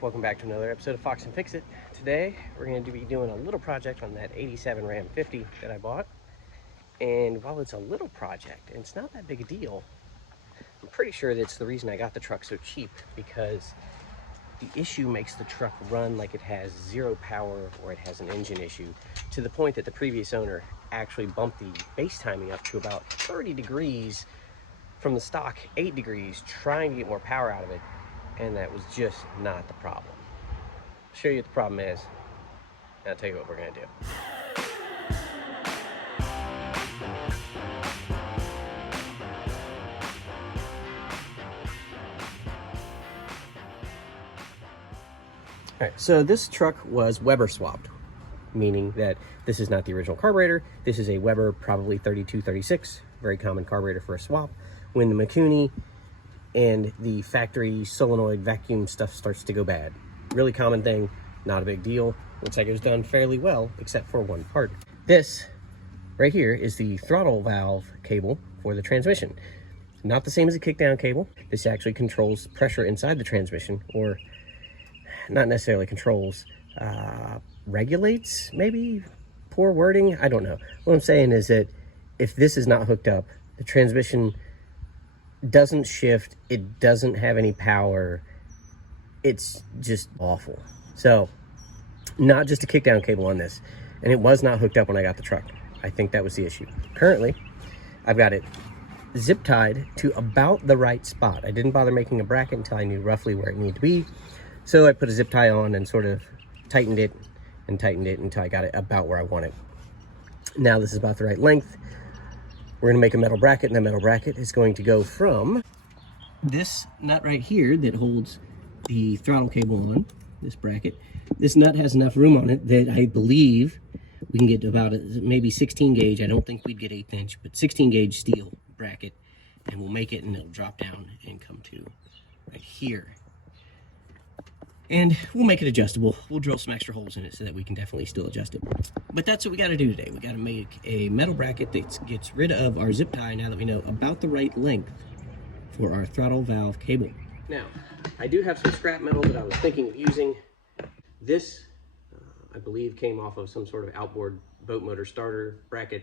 Welcome back to another episode of Fox and Fix It. Today we're going to be doing a little project on that 87 Ram 50 that I bought. And while it's a little project and it's not that big a deal, I'm pretty sure that's the reason I got the truck so cheap, because the issue makes the truck run like it has zero power or it has an engine issue, to the point that the previous owner actually bumped the base timing up to about 30 degrees from the stock 8 degrees, trying to get more power out of it, and that was just not the problem. I'll show you what the problem is, and I'll tell you what we're going to do. All right, so this truck was Weber swapped, meaning that this is not the original carburetor. This is a Weber, probably 3236, very common carburetor for a swap. When the Mikuni and the factory solenoid vacuum stuff starts to go bad. Really common thing, not a big deal. Looks like it was done fairly well, except for one part. This right here is the throttle valve cable for the transmission. Not the same as a kickdown cable. This actually controls pressure inside the transmission, or not necessarily controls, regulates, maybe? Poor wording, I don't know. What I'm saying is that if this is not hooked up, the transmission doesn't shift, it doesn't have any power, it's just awful. So, not just a kickdown cable on this, and it was not hooked up when I got the truck. I think that was the issue. Currently, I've got it zip tied to about the right spot. I didn't bother making a bracket until I knew roughly where it needed to be, so I put a zip tie on and sort of tightened it until I got it about where I want it. Now this is about the right length. We're going to make a metal bracket, and that metal bracket is going to go from this nut right here that holds the throttle cable on, this bracket. This nut has enough room on it that I believe we can get about maybe 16 gauge. I don't think we'd get 1/8 inch, but 16 gauge steel bracket, and we'll make it, and it'll drop down and come to right here. And we'll make it adjustable. We'll drill some extra holes in it so that we can definitely still adjust it. But that's what we got to do today. We got to make a metal bracket that gets rid of our zip tie now that we know about the right length for our throttle valve cable. Now, I do have some scrap metal that I was thinking of using. This, I believe, came off of some sort of outboard boat motor starter bracket.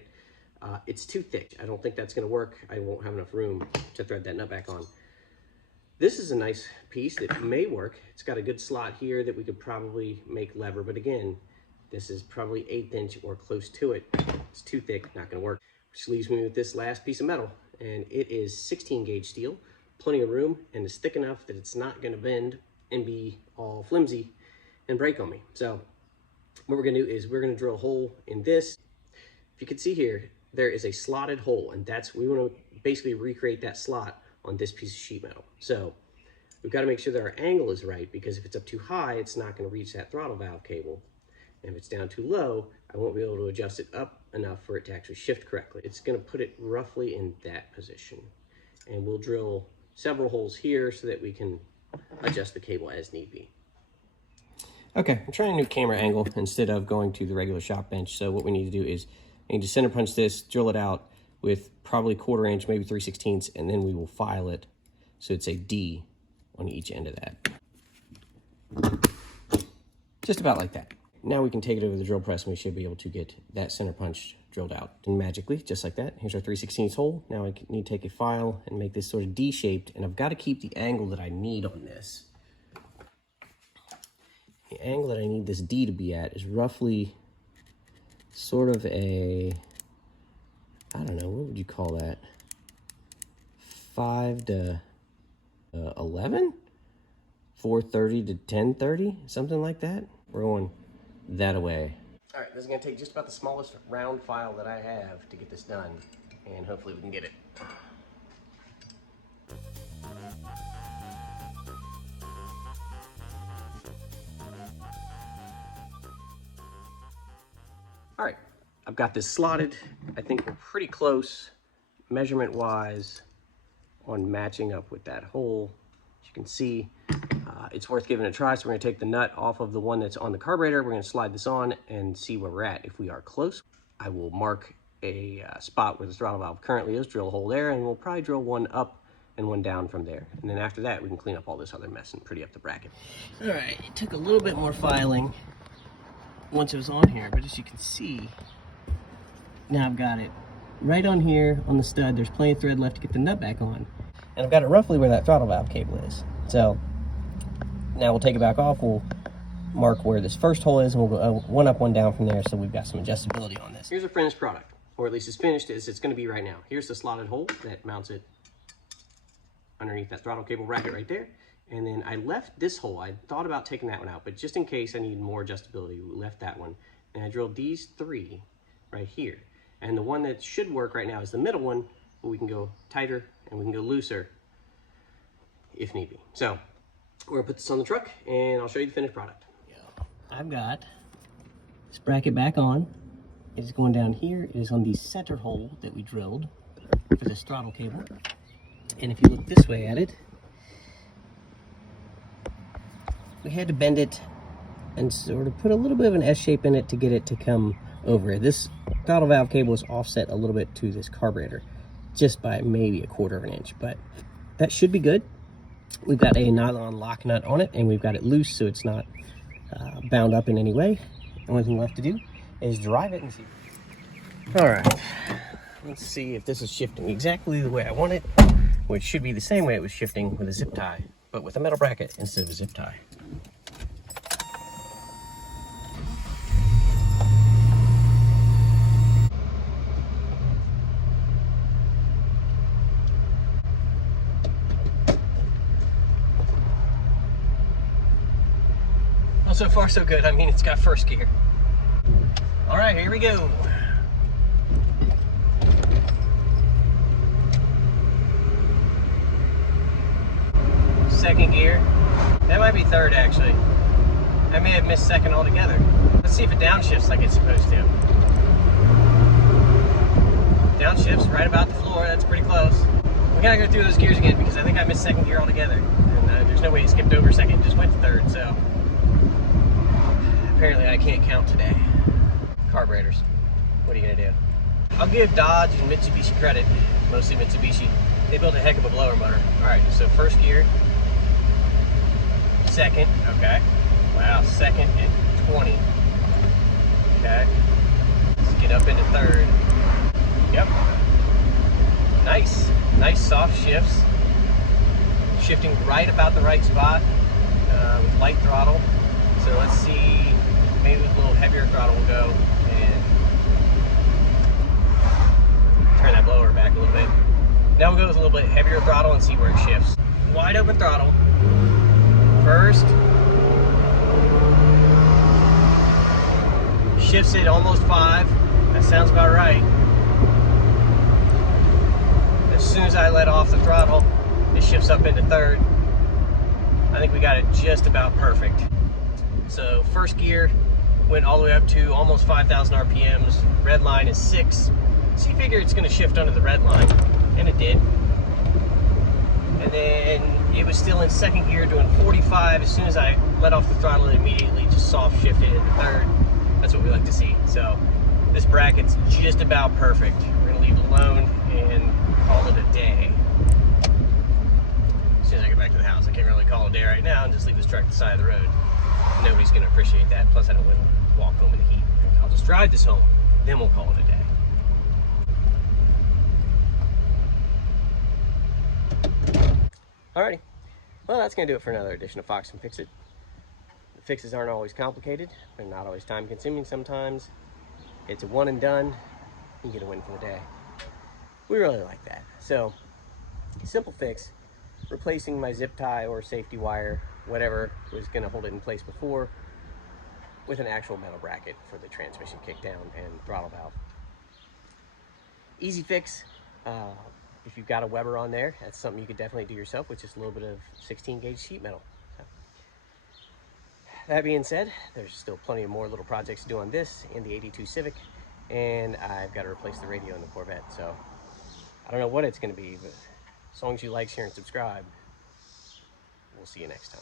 It's too thick. I don't think that's going to work. I won't have enough room to thread that nut back on. This is a nice piece that may work. It's got a good slot here that we could probably make lever, but again, this is probably 1/8 inch or close to it. It's too thick, not gonna work. Which leaves me with this last piece of metal, and it is 16 gauge steel, plenty of room, and it's thick enough that it's not gonna bend and be all flimsy and break on me. So what we're gonna do is we're gonna drill a hole in this. If you can see here, there is a slotted hole, and we wanna basically recreate that slot on this piece of sheet metal. So we've got to make sure that our angle is right, because if it's up too high, it's not going to reach that throttle valve cable. And if it's down too low, I won't be able to adjust it up enough for it to actually shift correctly. It's going to put it roughly in that position. And we'll drill several holes here so that we can adjust the cable as need be. Okay, I'm trying a new camera angle instead of going to the regular shop bench. So what we need to do is I need to center punch this, drill it out with probably 1/4 inch, maybe 3/16, and then we will file it so it's a D on each end of that. Just about like that. Now we can take it over the drill press, and we should be able to get that center punch drilled out. And magically, just like that, here's our 3/16 hole. Now I need to take a file and make this sort of D-shaped, and I've got to keep the angle that I need on this. The angle that I need this D to be at is roughly sort of a, I don't know, what would you call that? 5 to 11? 4:30 to 10:30? Something like that? We're going that away. All right, this is gonna take just about the smallest round file that I have to get this done, and hopefully we can get it. All right, I've got this slotted. I think we're pretty close measurement-wise on matching up with that hole. As you can see, it's worth giving it a try. So we're gonna take the nut off of the one that's on the carburetor. We're gonna slide this on and see where we're at. If we are close, I will mark a spot where the throttle valve currently is, drill a hole there, and we'll probably drill one up and one down from there. And then after that, we can clean up all this other mess and pretty up the bracket. All right, it took a little bit more filing once it was on here, but as you can see, now I've got it right on here on the stud. There's plenty of thread left to get the nut back on. And I've got it roughly where that throttle valve cable is. So now we'll take it back off. We'll mark where this first hole is, and we'll go one up, one down from there, so we've got some adjustability on this. Here's a finished product, or at least as finished as it's going to be right now. Here's the slotted hole that mounts it underneath that throttle cable bracket right there. And then I left this hole. I thought about taking that one out, but just in case I need more adjustability, we left that one. And I drilled these three right here. And the one that should work right now is the middle one, but we can go tighter and we can go looser if need be. So we're gonna put this on the truck and I'll show you the finished product. I've got this bracket back on. It is going down here. It is on the center hole that we drilled for this throttle cable. And if you look this way at it, we had to bend it and sort of put a little bit of an S shape in it to get it to come over. This throttle valve cable is offset a little bit to this carburetor, just by maybe 1/4 of an inch, but that should be good. We've got a nylon lock nut on it, and we've got it loose so it's not bound up in any way. The only thing left to do is drive it and see. All right, let's see if this is shifting exactly the way I want it, which should be the same way it was shifting with a zip tie, but with a metal bracket instead of a zip tie. Well, so far so good. I mean, it's got first gear. All right, here we go. Second gear. That might be third, actually. I may have missed second altogether. Let's see if it downshifts like it's supposed to. Downshifts right about the floor. That's pretty close. We gotta go through those gears again because I think I missed second gear altogether. And there's no way it skipped over second. It just went to third, so apparently I can't count today. Carburetors. What are you gonna do? I'll give Dodge and Mitsubishi credit, mostly Mitsubishi. They built a heck of a blower motor. All right, so first gear, second, okay. Wow, second and 20. Okay. Let's get up into third. Yep. Nice. Nice soft shifts. Shifting right about the right spot with light throttle. So let's see, maybe with a little heavier throttle we'll go and turn that blower back a little bit. Now we'll go with a little bit heavier throttle and see where it shifts. Wide open throttle. First. Shifts it almost 5. That sounds about right. As soon as I let off the throttle, it shifts up into third. I think we got it just about perfect. So first gear went all the way up to almost 5,000 RPMs. Red line is 6. So you figure it's gonna shift under the red line, and it did. And then it was still in second gear doing 45. As soon as I let off the throttle, it immediately just soft shifted into third. That's what we like to see. So this bracket's just about perfect. We're gonna leave it alone and call it a day. As soon as I get back to the house, I can't really call it a day right now and just leave this truck at the side of the road. Nobody's gonna appreciate that. Plus I don't want to walk home in the heat. I'll just drive this home, then we'll call it a day. Alrighty, well that's going to do it for another edition of Fox and Fix It. The fixes aren't always complicated, they're not always time consuming sometimes. It's a one and done, you get a win for the day. We really like that. So, simple fix, replacing my zip tie or safety wire, whatever was going to hold it in place before, with an actual metal bracket for the transmission kickdown and throttle valve. Easy fix. If you've got a Weber on there, that's something you could definitely do yourself with just a little bit of 16 gauge sheet metal. So, that being said, there's still plenty of more little projects to do on this in the 82 Civic, and I've got to replace the radio in the Corvette. So I don't know what it's going to be, but as long as you like, share, and subscribe, we'll see you next time.